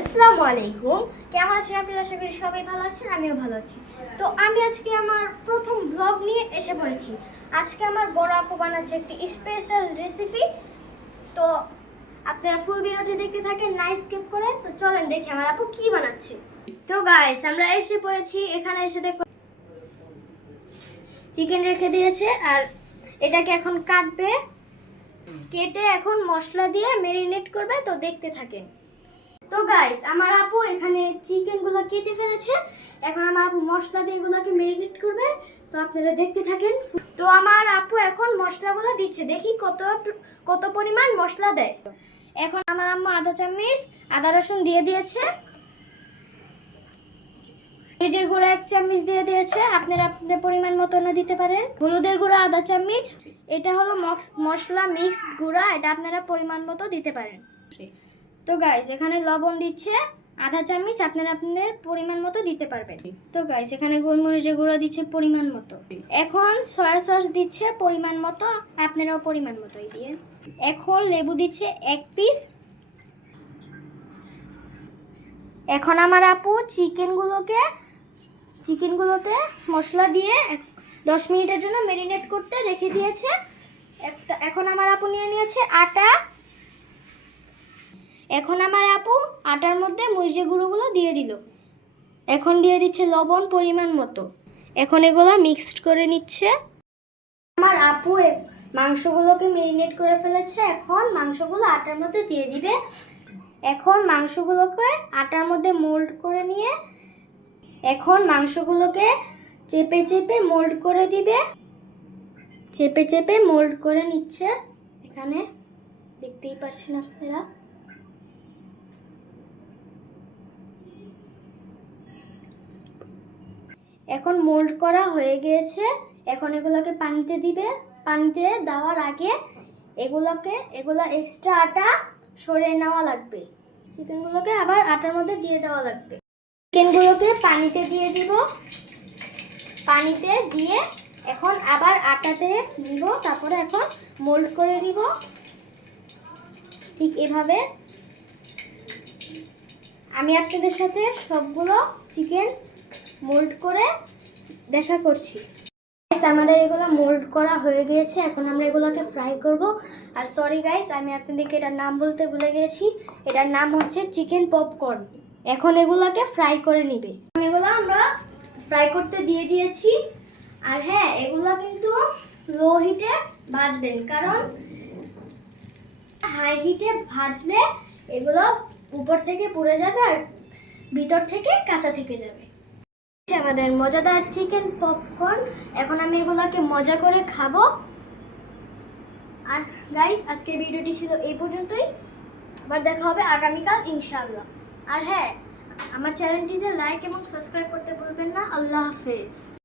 আসসালামু আলাইকুম। কেমন আছেন আপনারা? আশা করি সবাই ভালো আছেন, আমিও ভালো আছি। তো আমি আজকে আমার প্রথম ব্লগ নিয়ে এসে পড়েছি। আজকে আমার বড় আপু বানাচ্ছে একটি স্পেশাল রেসিপি। তো আপনারা ফুল ভিডিওটি দেখতে থাকেন, না স্কিপ করে। তো চলেন দেখি আমার আপু কি বানাচ্ছে। তো গাইস, আমরা এসে পড়েছি। এখানে এসে দেখো চিকেন রেখে দিয়েছে, আর এটাকে এখন কাটবে। কেটে এখন মশলা দিয়ে ম্যারিনেট করবে। তো দেখতে থাকেন। তো গাইস, আমার আপু এখানে চিকেনগুলো কেটে ফেলেছে। এখন আমার আপু মশলা দিয়ে এগুলোকে ম্যারিনেট করবে। তো আপনারা দেখতে থাকেন। তো আমার আপু এখন মশলাগুলো দিচ্ছে, দেখি কত কত পরিমাণ মশলা দেয়। এখন আমার আম্মু আদা চামচ আদা রসুন দিয়ে দিয়েছে। মরিচের গুঁড়া 1 চামচ দিয়ে দিয়েছে, আপনারা আপনাদের পরিমাণ মতনও দিতে পারেন। হলুদের গুঁড়া আধা চামচ, এটা হলো মশলা মিক্স গুঁড়া, এটা আপনারা পরিমাণ মতো দিতে পারেন। তো গাইস, এখানে লবণ দিচ্ছে আধা চামচ, আপনারা আপনাদের পরিমাণ মতো দিতে পারবেন। তো গাইস, এখানে গোলমরিচের গুঁড়া দিচ্ছে পরিমাণ মতো। এখন সয়া সস দিচ্ছে পরিমাণ মতো, আপনারাও পরিমাণ মতোই দিয়ে। এখন লেবু দিচ্ছে 1 পিস। এখন আমার আপু চিকেনগুলোতে মশলা দিয়ে 10 মিনিটের জন্য ম্যারিনেট করতে রেখে দিয়েছে। এখন আমার আপু নিয়ে নিয়েছে আটা। এখন আমার আপু আটার মধ্যে মরিচের গুঁড়োগুলো দিয়ে দিল। এখন দিয়ে দিচ্ছে লবণ পরিমাণ মতো। এখন এগুলো মিক্সড করে নিচ্ছে। আমার আপু মাংসগুলোকে ম্যারিনেট করে ফেলেছে। এখন মাংসগুলো আটার মধ্যে দিয়ে দিবে। এখন মাংসগুলোকে আটার মধ্যে মোল্ড করে নিয়ে এখন মাংসগুলোকে চেপে চেপে মোল্ড করে দিবে। চেপে চেপে মোল্ড করে নিচ্ছে। এখানে দেখতেই পাচ্ছেন আপনারা। এখন মোল্ড করা হয়ে গিয়েছে। এখন এগুলোকে পানিতে দিবে। পানিতে দেওয়ার আগে এগুলা এক্সট্রা আটা সরিয়ে নেওয়া লাগবে। চিকেনগুলোকে আবার আটার মধ্যে দিয়ে দেওয়া লাগবে। চিকেনগুলোকে পানিতে দিয়ে দিব। পানিতে দিয়ে এখন আবার আটাতে দিব, তারপরে এখন মোল্ড করে দিব ঠিক এভাবে। আমি আপনাদের সাথে সবগুলো চিকেন মোল্ড করে দেখা করছি। আমাদের এগুলো মোল্ড করা হয়ে গিয়েছে। এখন আমরা এগুলোকে ফ্রাই করব। আর সরি গাইস, আমি আপনাদেরকে এটার নাম বলতে ভুলে গেছি। এটার নাম হচ্ছে চিকেন পপকর্ন। এখন এগুলোকে ফ্রাই করে নিবে। এগুলো আমরা ফ্রাই করতে দিয়ে দিয়েছি। আর হ্যাঁ, এগুলো কিন্তু লো হিটে ভাজবেন, কারণ হাই হিটে ভাজলে এগুলো উপর থেকে পুড়ে যাবে আর ভিতর থেকে কাঁচা থেকে যাবে। আমাদের মজাদার চিকেন পপকর্ন। এখন আমি এগুলোকে মজা করে খাবো। আর গাইস, আজকের ভিডিওটি ছিল এই পর্যন্তই। আবার দেখা হবে আগামীকাল ইনশাআল্লাহ। আর হ্যাঁ, আমার চ্যানেলটিতে লাইক এবং সাবস্ক্রাইব করতে ভুলবেন না। আল্লাহ হাফেজ।